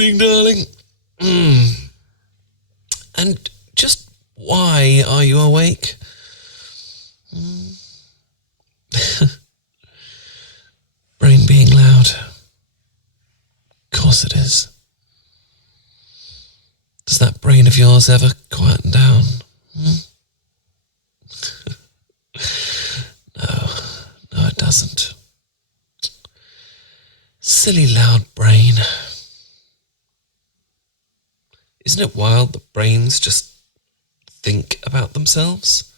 evening, darling. And just why are you awake? Brain being loud. Of course it is. Does that brain of yours ever quieten down? No, it doesn't. Silly loud brain. Isn't it wild that brains just think about themselves?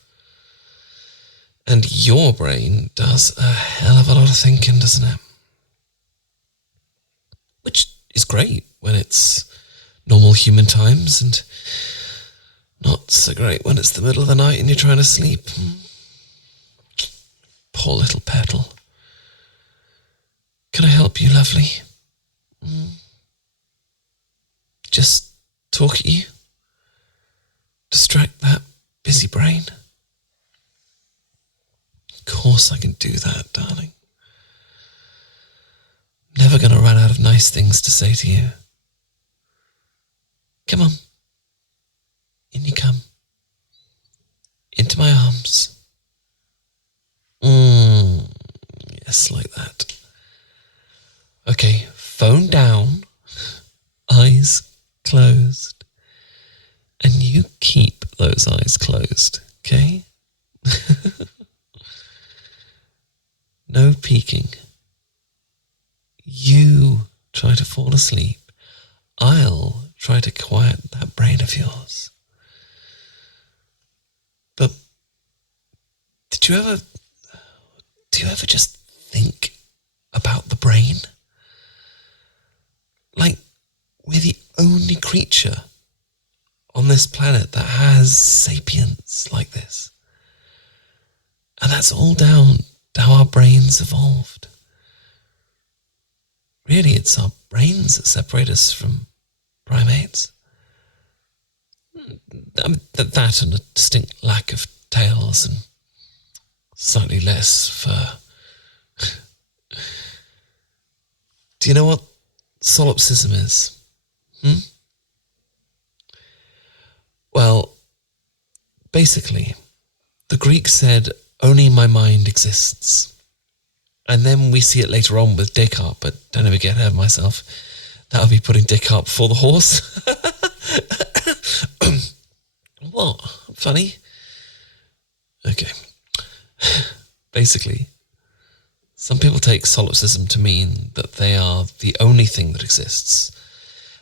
And your brain does a hell of a lot of thinking, doesn't it? Which is great when it's normal human times and not so great when it's the middle of the night and you're trying to sleep. Poor little petal. Can I help you, lovely? Just talk at you? Distract that busy brain? Of course I can do that, darling. Never going to run out of nice things to say to you. Come on. In you come. Into my arms. Yes, like that. Okay, phone down, eyes closed, and you keep those eyes closed, okay? No peeking. You try to fall asleep. I'll try to quiet that brain of yours. But do you ever just think about the brain? Like, we're the only creature on this planet that has sapience like this. And that's all down to how our brains evolved. Really, it's our brains that separate us from primates. That and a distinct lack of tails and slightly less fur. Do you know what solipsism is? Well, basically, the Greeks said, only my mind exists. And then we see it later on with Descartes, but don't ever get ahead of myself. That would be putting Descartes before the horse. What? Funny? Okay. Basically, some people take solipsism to mean that they are the only thing that exists,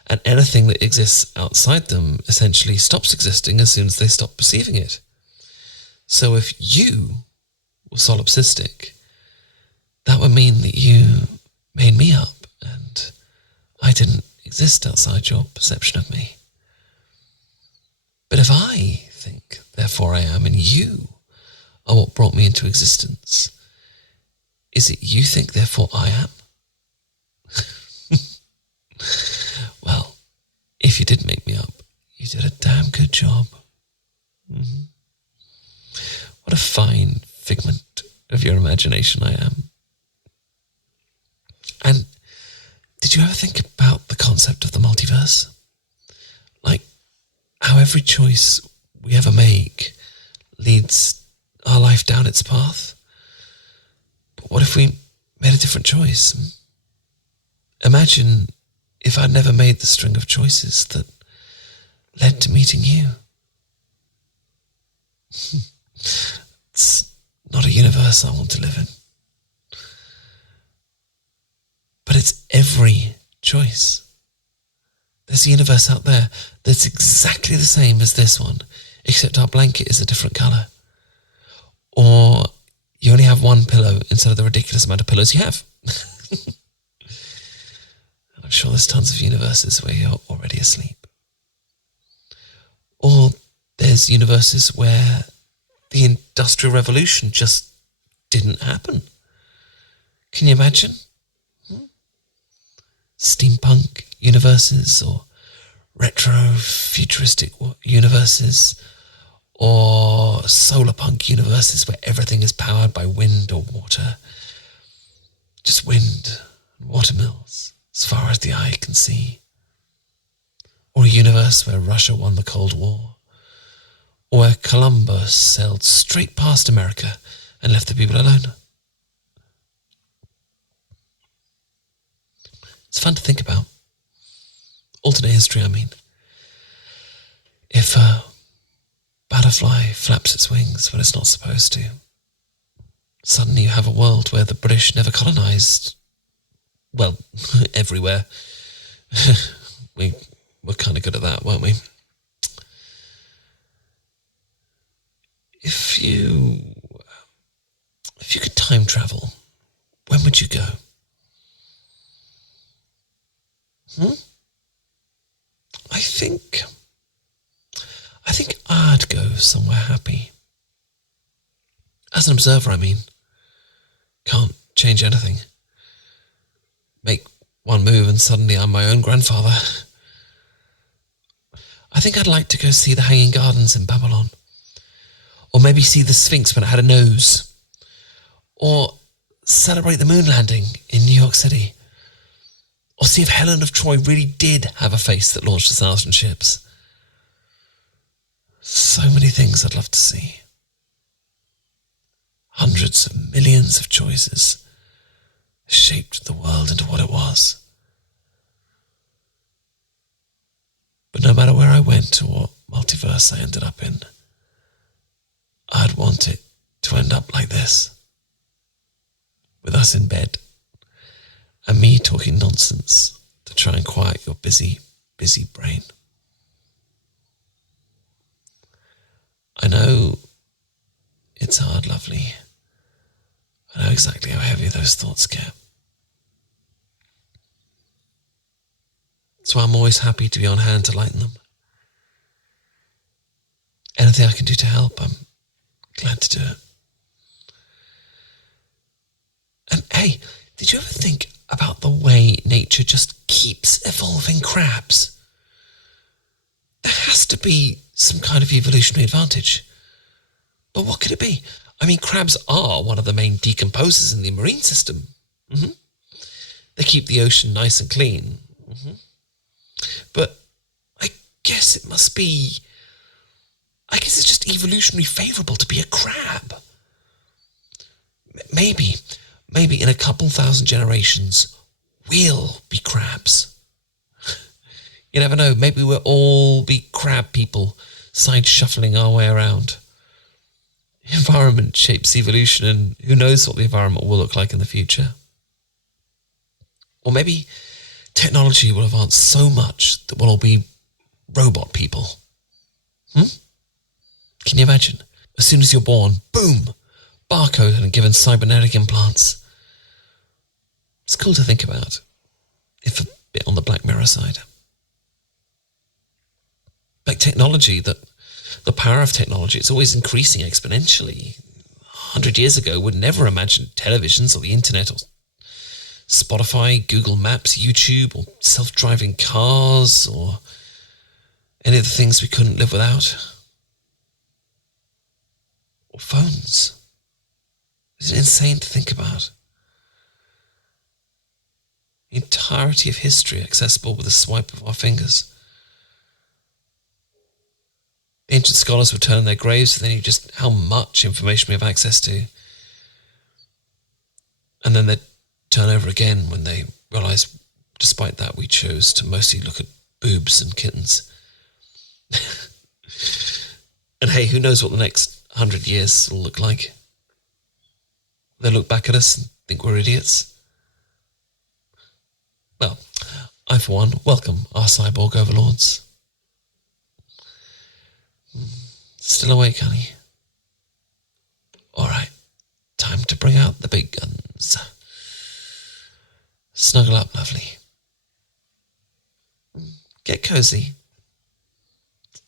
and anything that exists outside them essentially stops existing as soon as they stop perceiving it. So if you were solipsistic, that would mean that you made me up and I didn't exist outside your perception of me. But if I think, therefore I am, and you are what brought me into existence, is it you think, therefore I am? Well, if you did make me up, you did a damn good job. What a fine figment of your imagination I am. And did you ever think about the concept of the multiverse? Like, how every choice we ever make leads our life down its path? But what if we made a different choice? Imagine if I'd never made the string of choices that led to meeting you. It's not a universe I want to live in. But it's every choice. There's a universe out there that's exactly the same as this one, except our blanket is a different colour. Or you only have one pillow instead of the ridiculous amount of pillows you have. I'm sure there's tons of universes where you're already asleep. Or there's universes where the Industrial Revolution just didn't happen. Can you imagine? Steampunk universes, or retro-futuristic universes, or solar punk universes where everything is powered by wind or water. Just wind and water mills as far as the eye can see. Or a universe where Russia won the Cold War, or where Columbus sailed straight past America and left the people alone. It's fun to think about. Alternate history, I mean. If a butterfly flaps its wings when it's not supposed to, suddenly you have a world where the British never colonised, well, everywhere. We were kind of good at that, weren't we? If you could time travel, when would you go? I think I'd go somewhere happy. As an observer, I mean. Can't change anything. Make one move and suddenly I'm my own grandfather. I think I'd like to go see the Hanging Gardens in Babylon. Or maybe see the Sphinx when it had a nose. Or celebrate the moon landing in New York City. Or see if Helen of Troy really did have a face that launched 1,000 ships. So many things I'd love to see. Hundreds of millions of choices shaped the world into what it was. But no matter where I went or what multiverse I ended up in, I'd want it to end up like this. With us in bed, and me talking nonsense to try and quiet your busy, busy brain. I know it's hard, lovely. I know exactly how heavy those thoughts get. So I'm always happy to be on hand to lighten them. Anything I can do to help, I'm glad to do it. And hey, did you ever think about the way nature just keeps evolving crabs? There has to be some kind of evolutionary advantage. But what could it be? I mean, crabs are one of the main decomposers in the marine system. They keep the ocean nice and clean. But I guess it's just evolutionarily favourable to be a crab. Maybe in a couple thousand generations, we'll be crabs. You never know, maybe we'll all be crab people, side shuffling our way around. The environment shapes evolution, and who knows what the environment will look like in the future. Or maybe technology will advance so much that we'll all be robot people. Can you imagine? As soon as you're born, boom, barcode and given cybernetic implants. It's cool to think about, if a bit on the Black Mirror side. Like technology, the power of technology, it's always increasing exponentially. 100 years ago, would never imagine televisions or the internet or Spotify, Google Maps, YouTube, or self-driving cars, or any of the things we couldn't live without. Or phones. Isn't it insane to think about? The entirety of history accessible with a swipe of our fingers. The ancient scholars would turn in their graves and they knew just how much information we have access to. And then they'd turn over again when they realised, despite that, we chose to mostly look at boobs and kittens. And hey, who knows what the next 100 years will look like? They look back at us and think we're idiots. Well, I, for one, welcome our cyborg overlords. Still awake, honey? All right, time to bring out the big guns. Snuggle up, lovely. Get cozy.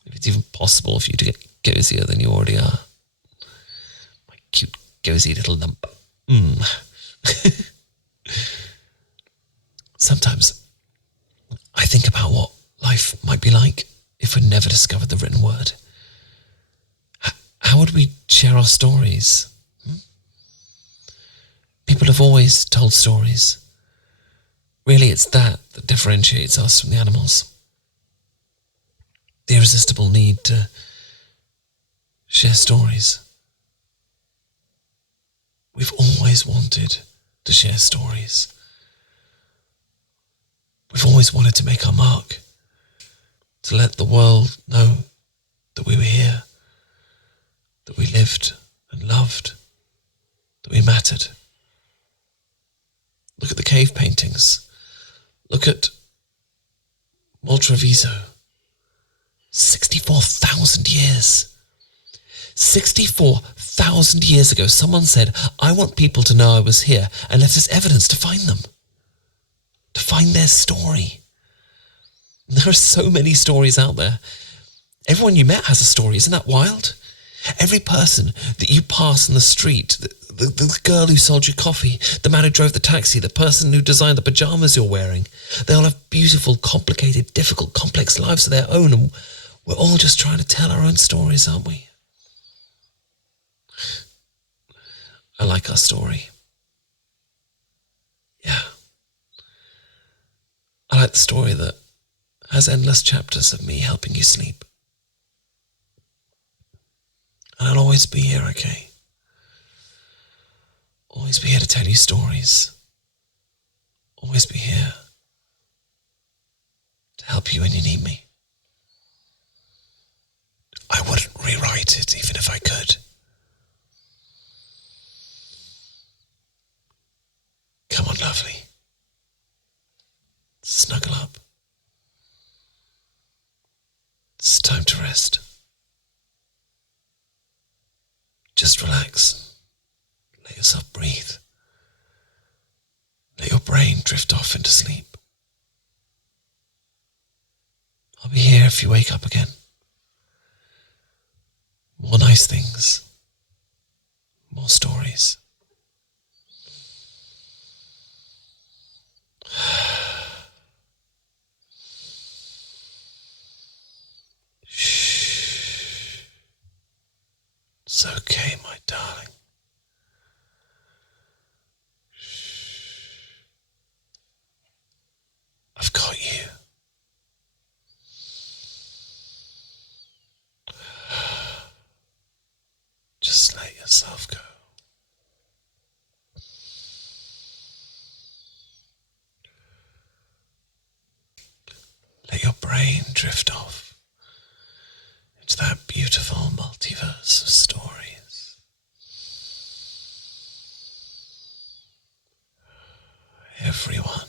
If it's even possible for you to get cozier than you already are. My cute, cozy little lump. Sometimes I think about what life might be like if we'd never discovered the written word. How would we share our stories? People have always told stories. Really, it's that differentiates us from the animals. the irresistible need to share stories. We've always wanted to share stories. We've always wanted to make our mark, to let the world know that we were here, that we lived and loved, that we mattered. Look at the cave paintings. Look at Treviso. 64,000 years. 64,000 years ago, someone said, I want people to know I was here and left us evidence to find them, to find their story. And there are so many stories out there. Everyone you met has a story. Isn't that wild? Every person that you pass in the street, the girl who sold you coffee, the man who drove the taxi, the person who designed the pajamas you're wearing, they all have beautiful, complicated, difficult, complex lives of their own, and we're all just trying to tell our own stories, aren't we? I like our story. Yeah. I like the story that has endless chapters of me helping you sleep. And I'll always be here, okay? Always be here to tell you stories. Always be here to help you when you need me. I wouldn't rewrite it even if I could. Come on, lovely. Snuggle up. It's time to rest. Just relax. Let yourself breathe. Let your brain drift off into sleep. I'll be here if you wake up again. More nice things. More stories. Shh. It's okay, my darling. Shh. I've got you. Just let yourself go. Let your brain drift off into that beautiful multiverse of stories. Everyone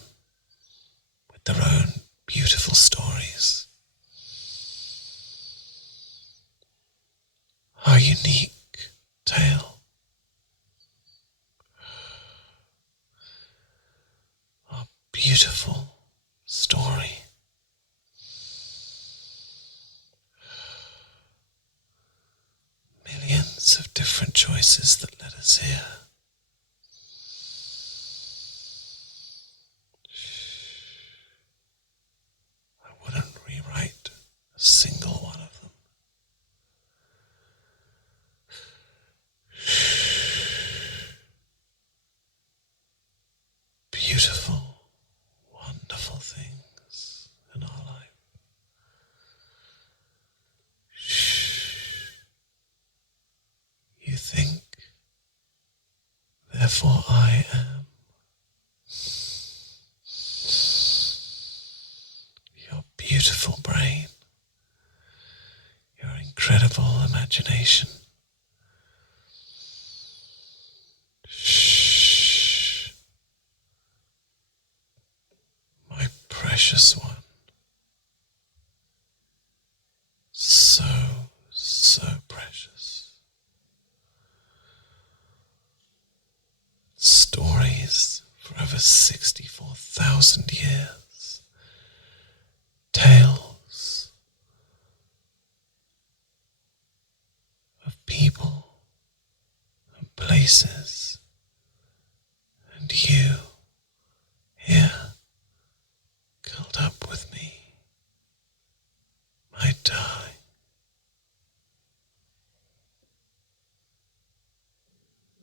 with their own beautiful stories. Our unique tale. Our beautiful story. Millions of different choices that led us here. I wouldn't rewrite a single one of them. Beautiful, wonderful things in our life. You think, therefore I am. Your beautiful brain, your incredible imagination. Shh. My precious one. So, so precious. Stories for over 64,000 years. Tales of people and places and you here curled up with me, my darling.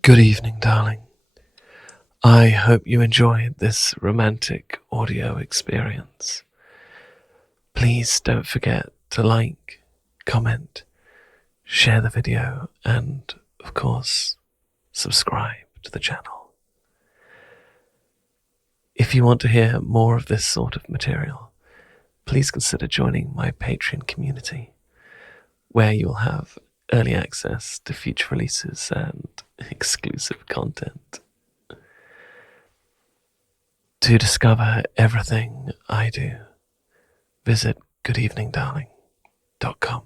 Good evening, darling. I hope you enjoyed this romantic audio experience. Please don't forget to like, comment, share the video, and, of course, subscribe to the channel. If you want to hear more of this sort of material, please consider joining my Patreon community, where you'll have early access to future releases and exclusive content. To discover everything I do, visit goodeveningdarling.com.